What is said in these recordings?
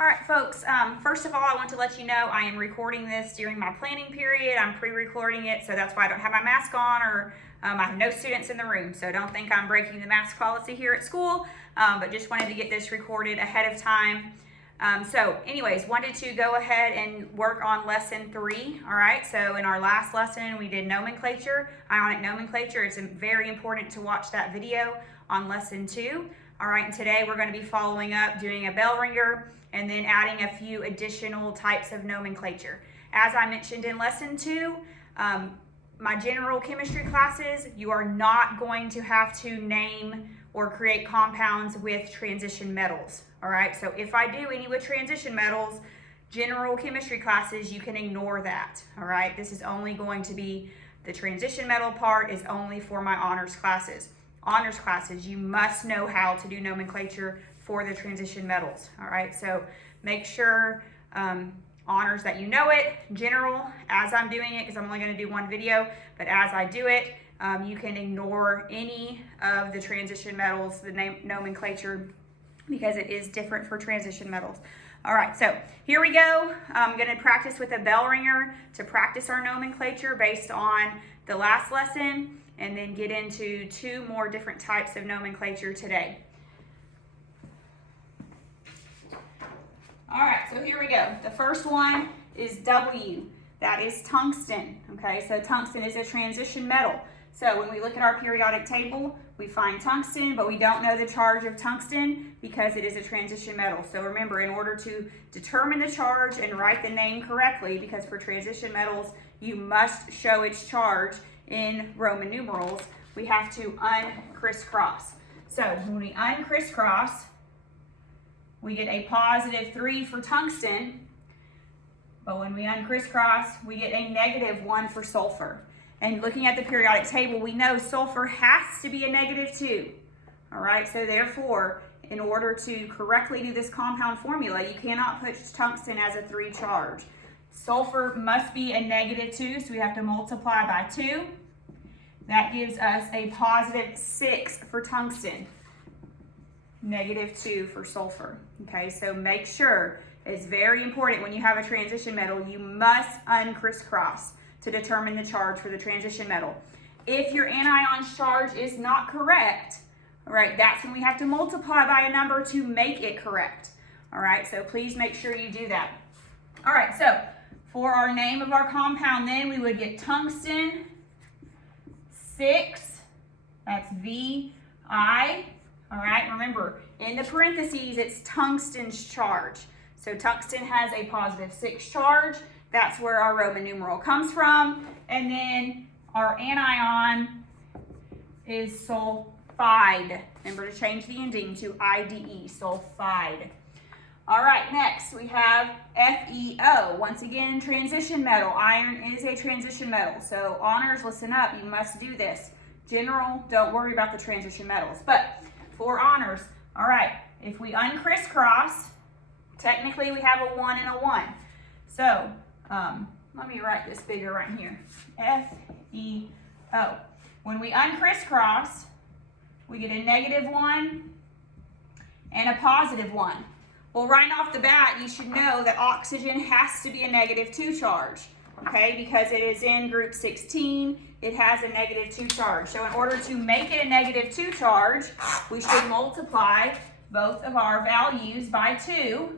All right, folks, first of all, I want to let you know I am recording this during my planning period. I'm pre-recording it, so that's why I don't have my mask on, or I have no students in the room, so don't think I'm breaking the mask policy here at school, but just wanted to get this recorded ahead of time. So anyways, wanted to go ahead and work on lesson 3, all right? So in our last lesson, we did nomenclature, ionic nomenclature. It's very important to watch that video on lesson 2. All right, and today we're going to be following up, doing a bell ringer, and then adding a few additional types of nomenclature. As I mentioned in lesson 2, my general chemistry classes, you are not going to have to name or create compounds with transition metals. All right, so if I do any with transition metals, general chemistry classes, you can ignore that. All right, this is only going to be, the transition metal part is only for my honors classes. Honors classes, you must know how to do nomenclature for the transition metals. All right, so make sure honors that you know it. General, as I'm doing it, because I'm only going to do one video, but as I do it, you can ignore any of the transition metals, the nomenclature, because it is different for transition metals. All right, so here we go. I'm going to practice with a bell ringer to practice our nomenclature based on the last lesson, and then get into 2 more different types of nomenclature today. All right, so here we go. The first one is W. That is tungsten. Okay, so tungsten is a transition metal. So when we look at our periodic table, we find tungsten, but we don't know the charge of tungsten because it is a transition metal. So remember, in order to determine the charge and write the name correctly, because for transition metals, you must show its charge in Roman numerals, we have to uncrisscross. So when we uncrisscross, we get a positive 3 for tungsten, but when we uncrisscross, we get a negative 1 for sulfur. And looking at the periodic table, we know sulfur has to be a negative 2. All right, so therefore, in order to correctly do this compound formula, you cannot put tungsten as a 3 charge. Sulfur must be a negative 2, so we have to multiply by 2. That gives us a positive 6 for tungsten. Negative 2 for sulfur. Okay, so make sure, it's very important when you have a transition metal, you must uncrisscross to determine the charge for the transition metal. If your anion's charge is not correct, all right, that's when we have to multiply by a number to make it correct. All right, so please make sure you do that. All right, so for our name of our compound then, we would get tungsten 6, that's Vi. All right, remember, in the parentheses, it's tungsten's charge. So tungsten has a positive 6 charge. That's where our Roman numeral comes from. And then our anion is sulfide. Remember to change the ending to IDE, sulfide. All right, next we have FeO. Once again, transition metal. Iron is a transition metal. So honors, listen up, you must do this. General, don't worry about the transition metals. But for honors, all right, if we uncrisscross, technically we have a 1 and a 1. So let me write this bigger right here. FeO. When we uncrisscross, we get a negative 1 and a positive 1. Well, right off the bat, you should know that oxygen has to be a negative 2 charge, okay? Because it is in group 16, it has a negative 2 charge. So in order to make it a negative 2 charge, we should multiply both of our values by 2,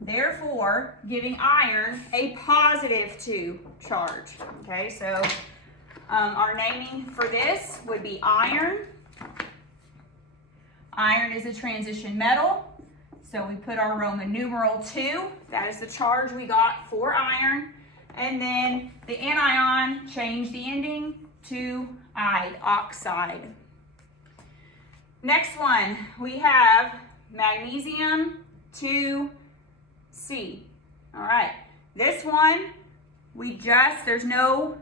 therefore giving iron a positive 2 charge. Okay, so our naming for this would be iron. Iron is a transition metal, so we put our Roman numeral 2. That is the charge we got for iron. And then the anion, change the ending to ide, oxide. Next one, we have magnesium 2C. All right, this one, there's no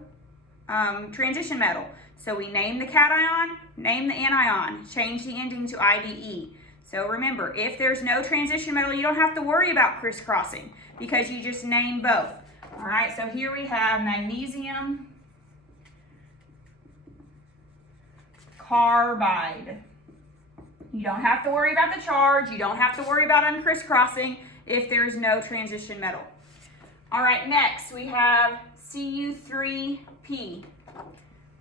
transition metal. So we name the cation, name the anion, change the ending to IDE. So remember, if there's no transition metal, you don't have to worry about crisscrossing because you just name both. All right, so here we have magnesium carbide. You don't have to worry about the charge. You don't have to worry about uncrisscrossing if there's no transition metal. All right, next we have Cu3P.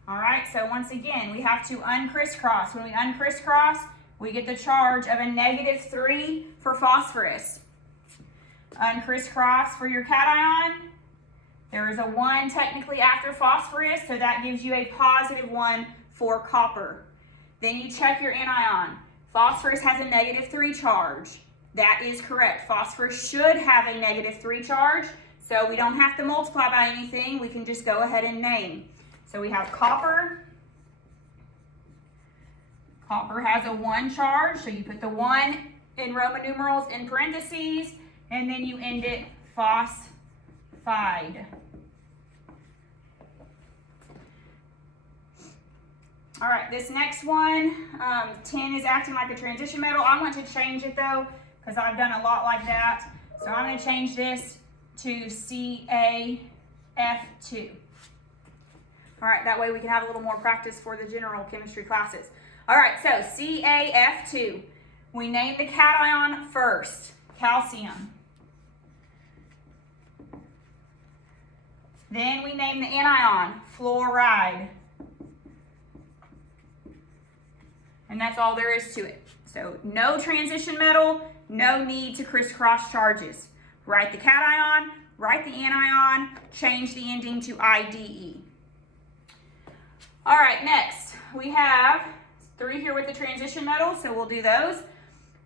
All right, so once again, we have to uncrisscross. When we uncrisscross, we get the charge of a -3 for phosphorus. Uncrisscross for your cation. There is a 1 technically after phosphorus, so that gives you a +1 for copper. Then you check your anion. Phosphorus has a -3 charge. That is correct. Phosphorus should have a -3 charge, so we don't have to multiply by anything. We can just go ahead and name. So we have copper. Copper has a 1 charge, so you put the 1 in Roman numerals in parentheses, and then you end it phosphide. All right, this next one, tin is acting like a transition metal. I want to change it though, because I've done a lot like that. So I'm going to change this to CaF2. All right, that way we can have a little more practice for the general chemistry classes. All right, so CaF2. We name the cation first, calcium. Then we name the anion, fluoride. And that's all there is to it. So no transition metal, no need to crisscross charges. Write the cation, write the anion, change the ending to IDE. All right, next we have 3 here with the transition metal, so we'll do those.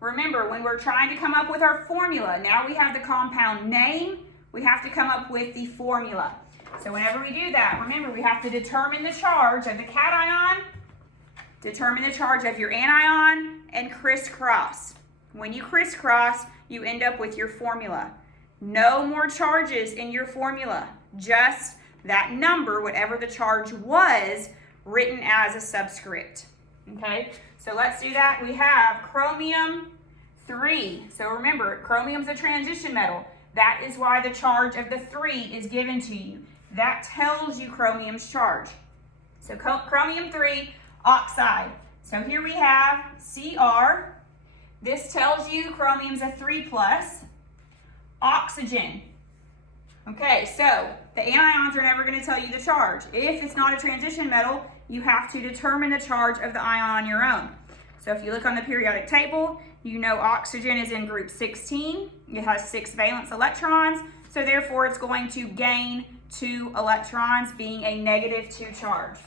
Remember, when we're trying to come up with our formula, now we have the compound name, we have to come up with the formula. So whenever we do that, remember we have to determine the charge of the cation, determine the charge of your anion, and crisscross. When you crisscross, you end up with your formula. No more charges in your formula, just that number, whatever the charge was, written as a subscript. Okay, so let's do that. We have chromium 3. So remember, chromium's a transition metal. That is why the charge of the 3 is given to you. That tells you chromium's charge. So chromium 3, oxide. So here we have Cr. This tells you chromium's a 3+. Oxygen. Okay, so the anions are never going to tell you the charge. If it's not a transition metal, you have to determine the charge of the ion on your own. So if you look on the periodic table, you know oxygen is in group 16. It has 6 valence electrons, so therefore it's going to gain 2 electrons, being a -2 charge.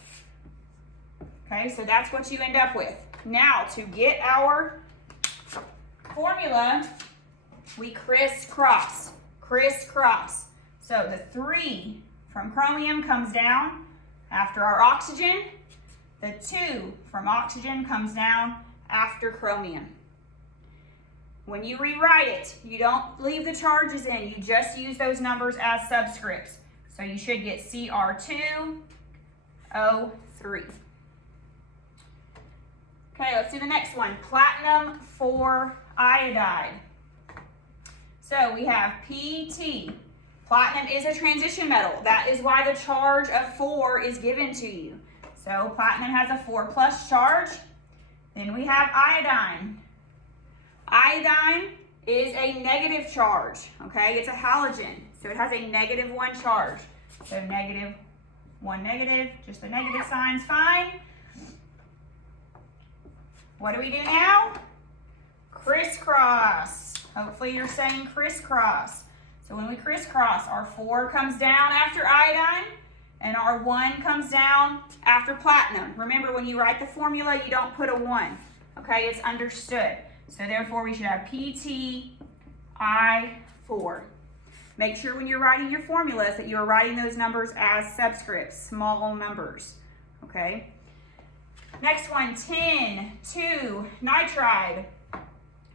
Okay, so that's what you end up with. Now, to get our formula, we crisscross. Crisscross. So the 3 from chromium comes down after our oxygen. The 2 from oxygen comes down after chromium. When you rewrite it, you don't leave the charges in. You just use those numbers as subscripts. So you should get Cr2O3. Okay, let's do the next one. Platinum 4 iodide. So we have Pt. Platinum is a transition metal. That is why the charge of 4 is given to you. So platinum has a 4+ charge. Then we have iodine. Iodine is a negative charge, okay? It's a halogen, so it has a -1 charge. So -1, just the negative sign's fine. What do we do now? Crisscross. Hopefully you're saying crisscross. So when we crisscross, our 4 comes down after iodine, and our 1 comes down after platinum. Remember, when you write the formula, you don't put a 1. Okay, it's understood. So therefore, we should have PtI4. Make sure when you're writing your formulas that you're writing those numbers as subscripts, small numbers. Okay. Next one, tin, 2, nitride.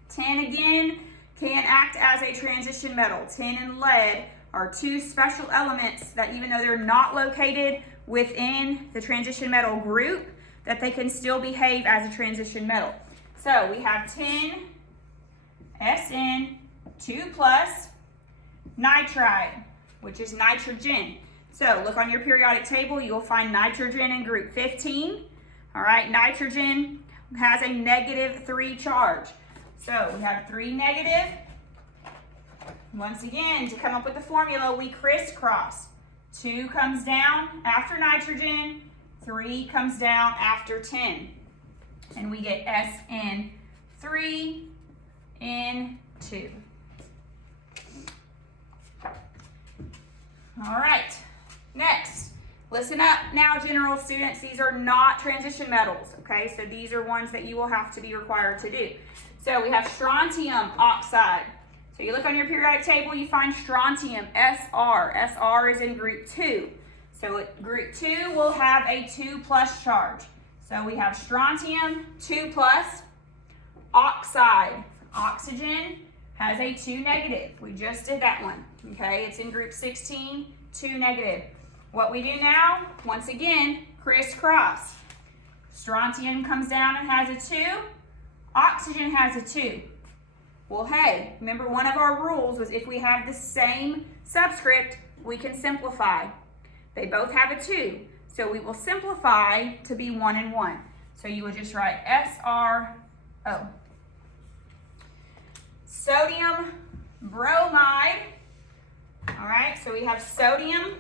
Tin again can act as a transition metal. Tin and lead are 2 special elements that, even though they're not located within the transition metal group, that they can still behave as a transition metal. So we have tin, Sn2+, nitride, which is nitrogen. So look on your periodic table, you'll find nitrogen in group 15. All right, nitrogen has a -3 charge. So we have 3 negative. Once again, to come up with the formula, we crisscross. 2 comes down after nitrogen, 3 comes down after 10. And we get SN3, N2. All right, next, listen up now, general students. These are not transition metals, okay? So these are ones that you will have to be required to do. So we have strontium oxide. So you look on your periodic table, you find strontium, Sr. Sr is in group 2. So group 2 will have a 2+ charge. So we have strontium, 2+, oxide. Oxygen has a 2-. We just did that one, okay? It's in group 16, 2-. What we do now, once again, crisscross. Strontium comes down and has a 2. Oxygen has a 2. Well, hey, remember one of our rules was if we have the same subscript, we can simplify. They both have a 2, so we will simplify to be 1 and 1. So you would just write SRO. Sodium bromide. All right, so we have sodium.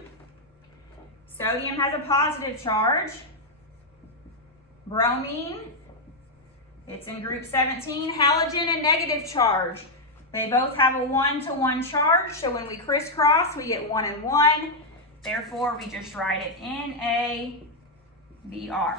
Sodium has a positive charge. Bromine, it's in group 17. Halogen, a negative charge. They both have a 1-to-1 charge, so when we crisscross, we get 1 and 1. Therefore, we just write it NaBr.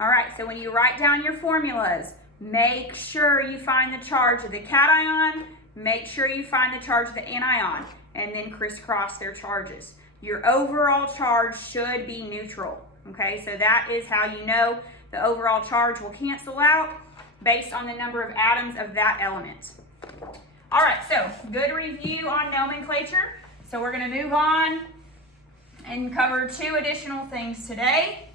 All right, so when you write down your formulas, make sure you find the charge of the cation, make sure you find the charge of the anion, and then crisscross their charges. Your overall charge should be neutral, okay? So that is how you know the overall charge will cancel out based on the number of atoms of that element. All right, so good review on nomenclature. So we're going to move on and cover 2 additional things today.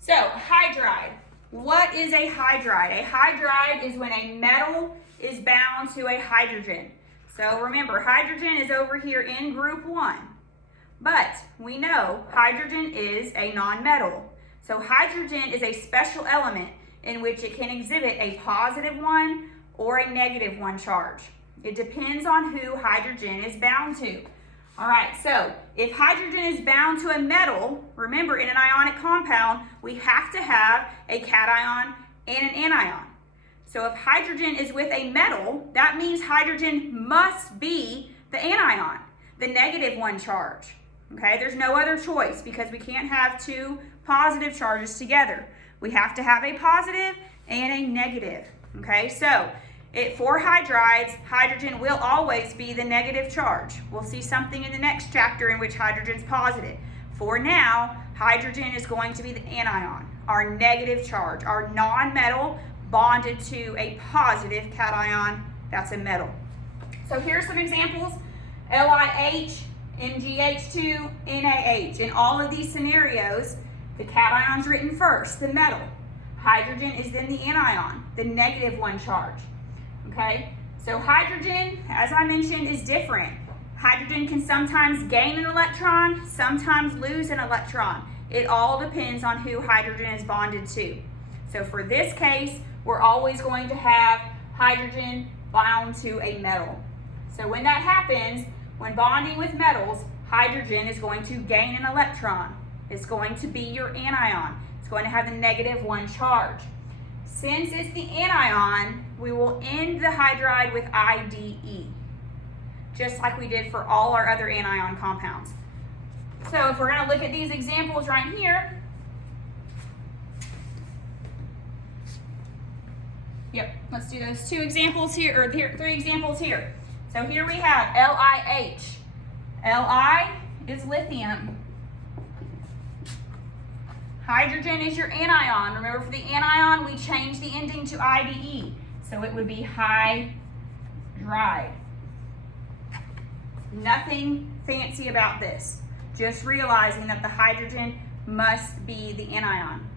So, hydride. What is a hydride? A hydride is when a metal is bound to a hydrogen. So remember, hydrogen is over here in group 1. But we know hydrogen is a nonmetal. So hydrogen is a special element in which it can exhibit a +1 or a -1 charge. It depends on who hydrogen is bound to. All right, so if hydrogen is bound to a metal, remember in an ionic compound, we have to have a cation and an anion. So if hydrogen is with a metal, that means hydrogen must be the anion, the -1 charge. Okay, there's no other choice because we can't have 2 positive charges together. We have to have a positive and a negative. Okay, so for hydrides, hydrogen will always be the negative charge. We'll see something in the next chapter in which hydrogen's positive. For now, hydrogen is going to be the anion, our negative charge, our non-metal bonded to a positive cation, that's a metal. So here's some examples. LiH, MgH2, NaH. In all of these scenarios, the cation's written first, the metal. Hydrogen is then the anion, the -1 charge. Okay, so hydrogen, as I mentioned, is different. Hydrogen can sometimes gain an electron, sometimes lose an electron. It all depends on who hydrogen is bonded to. So for this case, we're always going to have hydrogen bound to a metal. So when that happens, when bonding with metals, hydrogen is going to gain an electron. It's going to be your anion. It's going to have the -1 charge. Since it's the anion, we will end the hydride with IDE, just like we did for all our other anion compounds. So if we're going to look at these examples right here, let's do those 2 examples here, or 3 examples here. So here we have LiH. Li is lithium. Hydrogen is your anion. Remember, for the anion, we change the ending to IDE. So it would be hydride. Nothing fancy about this. Just realizing that the hydrogen must be the anion.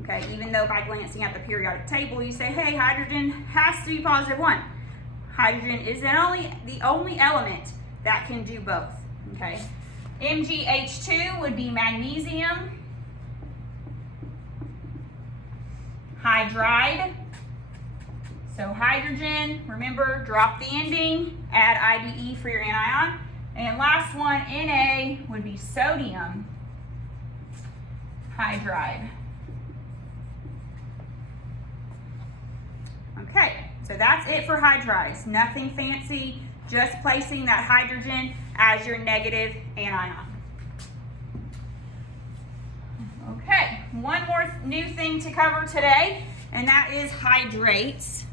Okay, even though by glancing at the periodic table, you say, hey, hydrogen has to be +1. Hydrogen is the only element that can do both. Okay. MgH2 would be magnesium hydride. So hydrogen, remember, drop the ending, add IDE for your anion. And last one, Na, would be sodium hydride. Okay, so that's it for hydrides. Nothing fancy, just placing that hydrogen as your negative anion. Okay, one more new thing to cover today, and that is hydrates.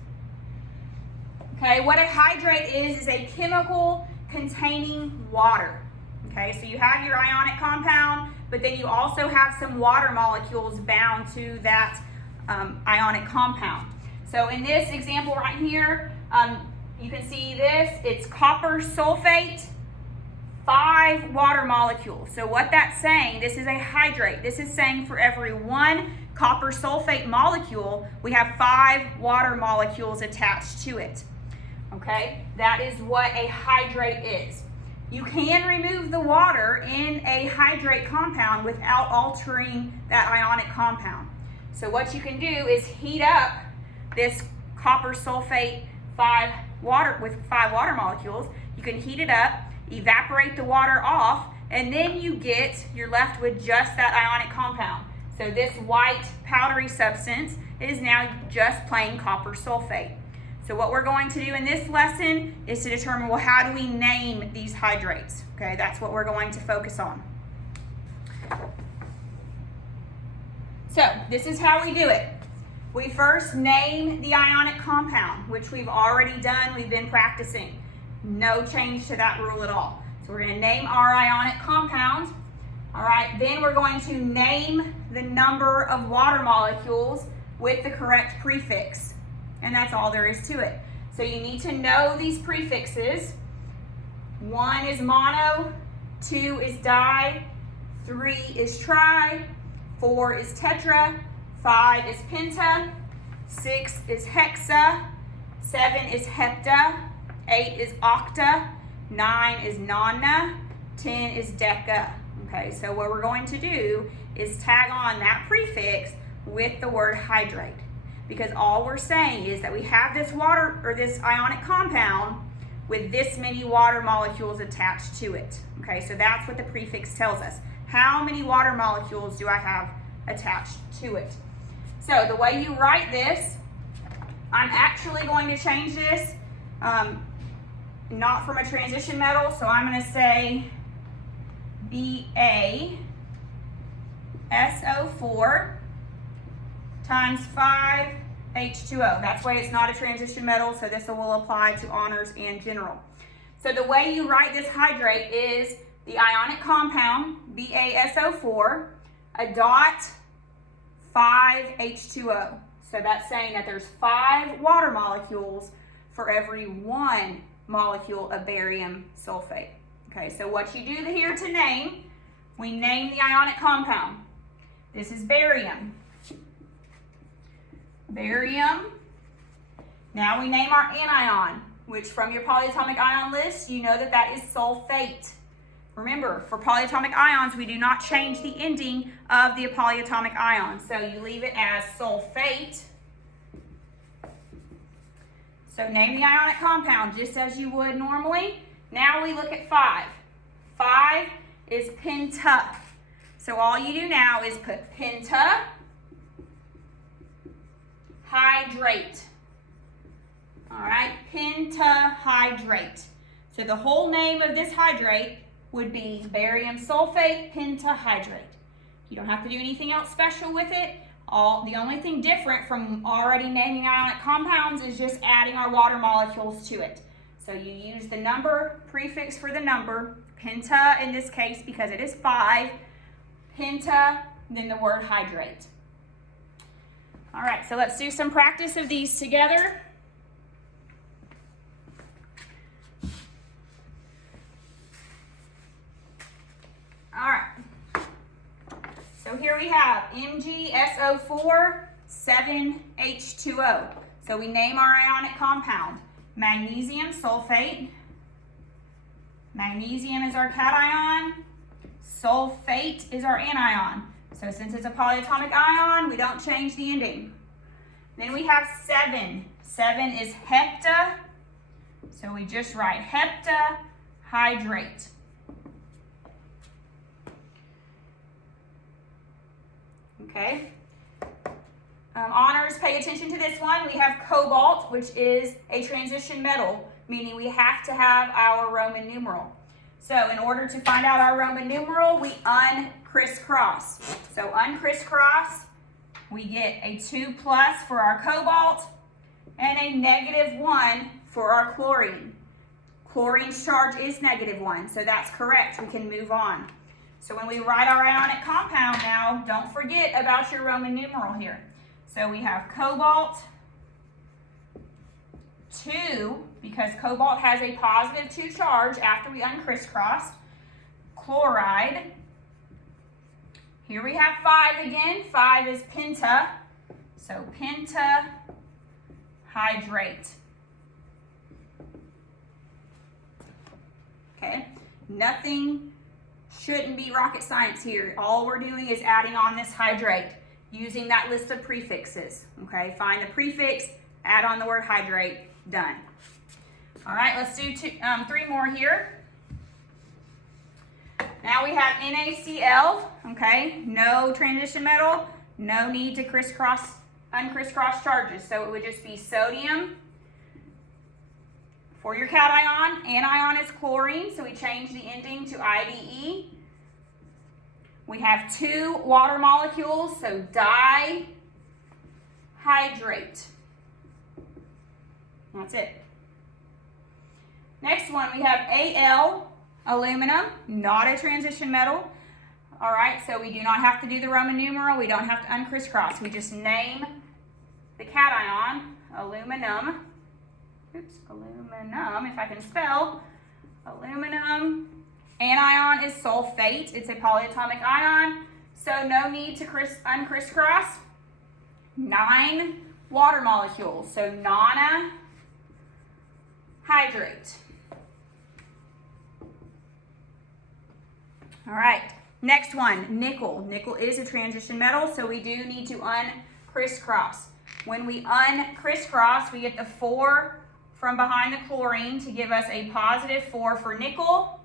Okay, what a hydrate is a chemical containing water. Okay, so you have your ionic compound, but then you also have some water molecules bound to that ionic compound. So in this example right here, you can see this, it's copper sulfate, 5 water molecules. So what that's saying, this is a hydrate. This is saying for every 1 copper sulfate molecule, we have 5 water molecules attached to it. Okay, that is what a hydrate is. You can remove the water in a hydrate compound without altering that ionic compound. So what you can do is heat up this copper sulfate 5 water molecules. You can heat it up, evaporate the water off, and then you're left with just that ionic compound. So this white powdery substance is now just plain copper sulfate. So what we're going to do in this lesson is to determine, well, how do we name these hydrates? Okay, that's what we're going to focus on. So this is how we do it. We first name the ionic compound, which we've already done, we've been practicing. No change to that rule at all. So we're going to name our ionic compound. All right, then we're going to name the number of water molecules with the correct prefix. And that's all there is to it. So you need to know these prefixes. 1 is mono, 2 is di, 3 is tri, 4 is tetra, 5 is penta, 6 is hexa, 7 is hepta, 8 is octa, 9 is nonna, 10 is deca. Okay, so what we're going to do is tag on that prefix with the word hydrate. Because all we're saying is that we have this water or this ionic compound with this many water molecules attached to it. Okay, so that's what the prefix tells us. How many water molecules do I have attached to it? So the way you write this, I'm actually going to change this, not from a transition metal, so I'm going to say BaSO4 times 5H2O. That's why it's not a transition metal, so this will apply to honors and general. So the way you write this hydrate is the ionic compound, BaSO4, a dot, 5H2O. So that's saying that there's 5 water molecules for every 1 molecule of barium sulfate. Okay, so what you do here to name, we name the ionic compound. This is barium. Barium. Now we name our anion, which from your polyatomic ion list, you know that that is sulfate. Remember, for polyatomic ions, we do not change the ending of the polyatomic ion. So you leave it as sulfate. So name the ionic compound just as you would normally. Now we look at 5. 5 is penta. So all you do now is put penta hydrate. All right, pentahydrate. So the whole name of this hydrate would be barium sulfate pentahydrate. You don't have to do anything else special with it. The only thing different from already naming ionic compounds is just adding our water molecules to it. So you use the number prefix for the number, penta in this case because it is 5, penta, then the word hydrate. All right, so let's do some practice of these together. All right, so here we have MgSO4 7H2O. So we name our ionic compound, magnesium sulfate. Magnesium is our cation. Sulfate is our anion. So since it's a polyatomic ion, we don't change the ending. Then we have 7. 7 is hepta. So we just write heptahydrate. Okay. Honors, pay attention to this one. We have cobalt, which is a transition metal, meaning we have to have our Roman numeral. So in order to find out our Roman numeral, we uncrisscross. So uncrisscross, we get a 2+ for our cobalt and a -1 for our chlorine. Chlorine's charge is -1, so that's correct. We can move on. So when we write our ionic compound now, don't forget about your Roman numeral here. So we have cobalt 2, because cobalt has a +2 charge after we uncrisscrossed. Chloride. Here we have 5 again. 5 is penta. So pentahydrate. Okay, nothing shouldn't be rocket science here. All we're doing is adding on this hydrate using that list of prefixes. Okay, find the prefix, add on the word hydrate, done. All right, let's do 3 more here. Now we have NaCl, okay, no transition metal, no need to uncrisscross charges. So it would just be sodium. For your cation, anion is chlorine, so we change the ending to IDE. We have 2 water molecules, so dihydrate. That's it. Next one, we have Al, aluminum, not a transition metal. All right, so we do not have to do the Roman numeral. We don't have to uncrisscross. We just name the cation, aluminum. Oops, aluminum, if I can spell. Aluminum. Anion is sulfate. It's a polyatomic ion, so no need to uncrisscross. 9 water molecules, so nonahydrate. All right, next one, nickel. Nickel is a transition metal, so we do need to uncrisscross. When we uncrisscross, we get the 4 from behind the chlorine to give us a +4 for nickel.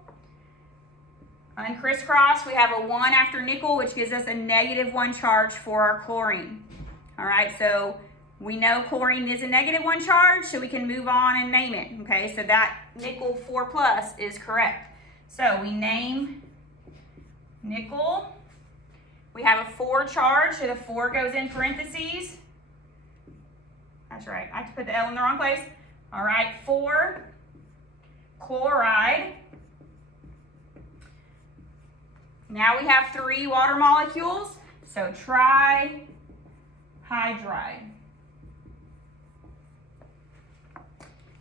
Uncrisscross, we have a 1 after nickel, which gives us a -1 charge for our chlorine. All right, so we know chlorine is a -1 charge, so we can move on and name it. Okay, so that nickel 4+ is correct. So we name nickel. We have a 4 charge, so the 4 goes in parentheses. That's right, I have to put the L in the wrong place. All right, 4 chloride. Now we have 3 water molecules, so trihydride.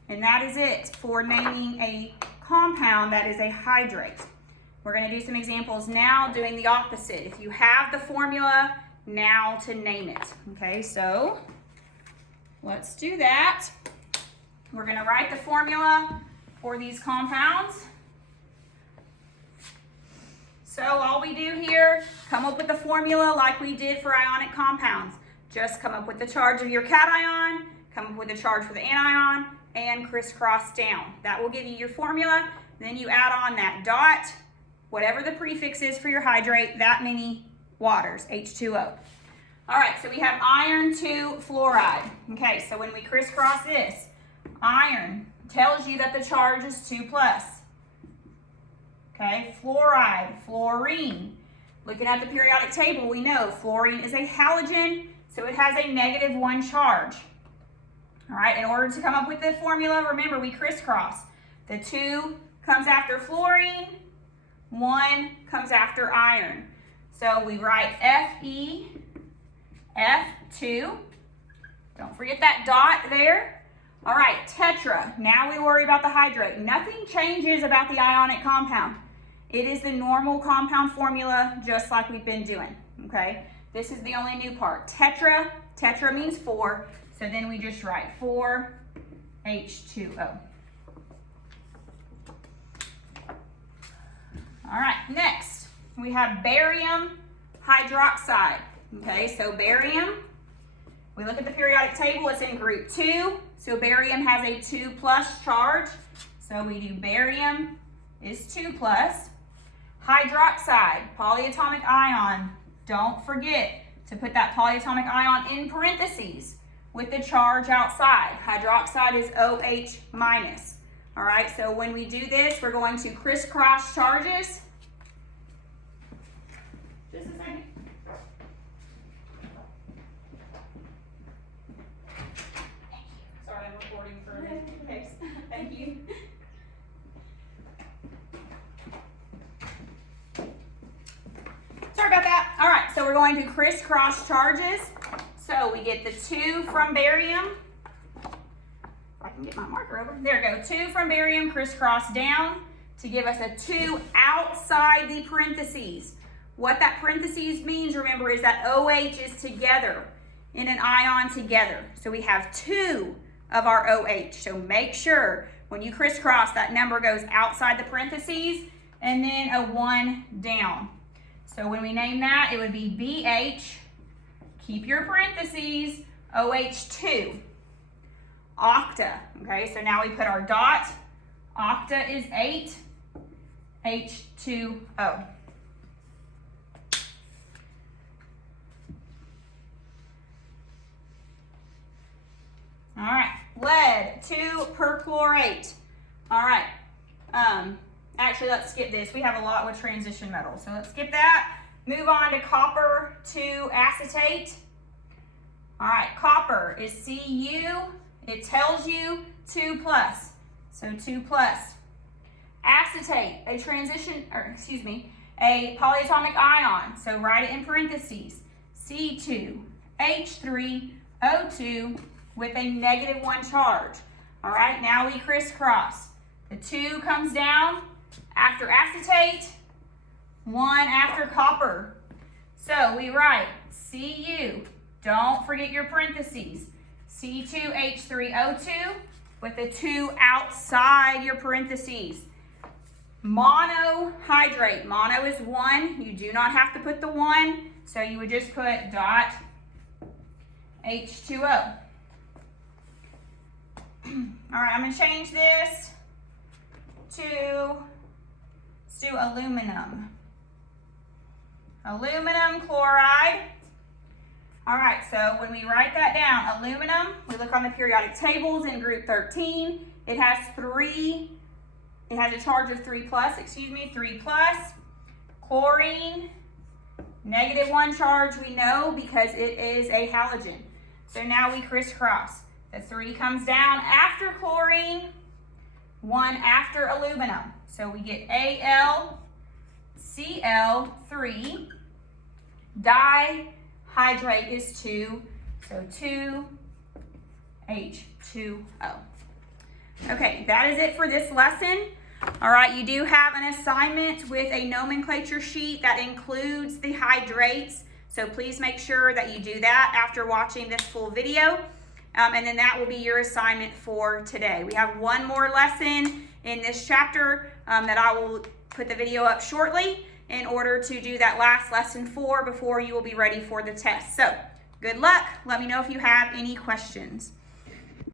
And that is it for naming a compound that is a hydrate. We're going to do some examples now doing the opposite. If you have the formula, now to name it. Okay, so let's do that. We're going to write the formula for these compounds. So all we do here, come up with the formula like we did for ionic compounds. Just come up with the charge of your cation, come up with the charge for the anion, and crisscross down. That will give you your formula. Then you add on that dot, whatever the prefix is for your hydrate, that many waters, H2O. All right, so we have iron 2 fluoride. Okay, so when we crisscross this, iron tells you that the charge is 2+. Okay, fluoride, fluorine. Looking at the periodic table, we know fluorine is a halogen, so it has a -1 charge. All right, in order to come up with the formula, remember we crisscross. The 2 comes after fluorine, 1 comes after iron. So we write FeF2. Don't forget that dot there. All right, tetra. Now we worry about the hydrate. Nothing changes about the ionic compound. It is the normal compound formula, just like we've been doing, okay? This is the only new part. Tetra, tetra means 4, so then we just write 4H2O. All right, next, we have barium hydroxide. Okay, so barium, we look at the periodic table, it's in group 2. So barium has a 2+ charge. So we do barium is 2+. Hydroxide, polyatomic ion. Don't forget to put that polyatomic ion in parentheses with the charge outside. Hydroxide is OH-. All right, so when we do this, we're going to crisscross charges. Just a second. Sorry, I'm recording for a minute in case. Thank you. Sorry about that. All right, so we're going to crisscross charges. So we get the 2 from barium. If I can get my marker over. There we go. 2 from barium crisscross down to give us a 2 outside the parentheses. What that parentheses means, remember, is that OH is together in an ion together. So we have 2 of our OH. So make sure when you crisscross, that number goes outside the parentheses and then a 1 down. So when we name that, it would be BH, keep your parentheses, OH2. Octa, okay, so now we put our dot. Octa is 8, H2O. All right, lead, 2 perchlorate. All right, actually let's skip this. We have a lot with transition metals, so let's skip that. Move on to copper 2 acetate. All right, copper is Cu. It tells you 2+, so 2+. Acetate, a polyatomic ion, so write it in parentheses. C2, H3, O2 with a -1 charge. All right, now we crisscross. The 2 comes down after acetate, 1 after copper. So we write Cu, don't forget your parentheses. C2H3O2 with the 2 outside your parentheses. Monohydrate, mono is 1. You do not have to put the 1, so you would just put dot H2O. All right, I'm going to change this to, let's do aluminum. Aluminum chloride. All right, so when we write that down, aluminum, we look on the periodic tables in group 13. It has a charge of 3+, 3+. Chlorine, -1 charge, we know because it is a halogen. So now we crisscross. The 3 comes down after chlorine, 1 after aluminum. So we get AlCl3. Dihydrate is 2, so 2H2O. Okay, that is it for this lesson. All right, you do have an assignment with a nomenclature sheet that includes the hydrates. So please make sure that you do that after watching this full video. And then that will be your assignment for today. We have one more lesson in this chapter that I will put the video up shortly in order to do that last lesson 4 before you will be ready for the test. So good luck. Let me know if you have any questions.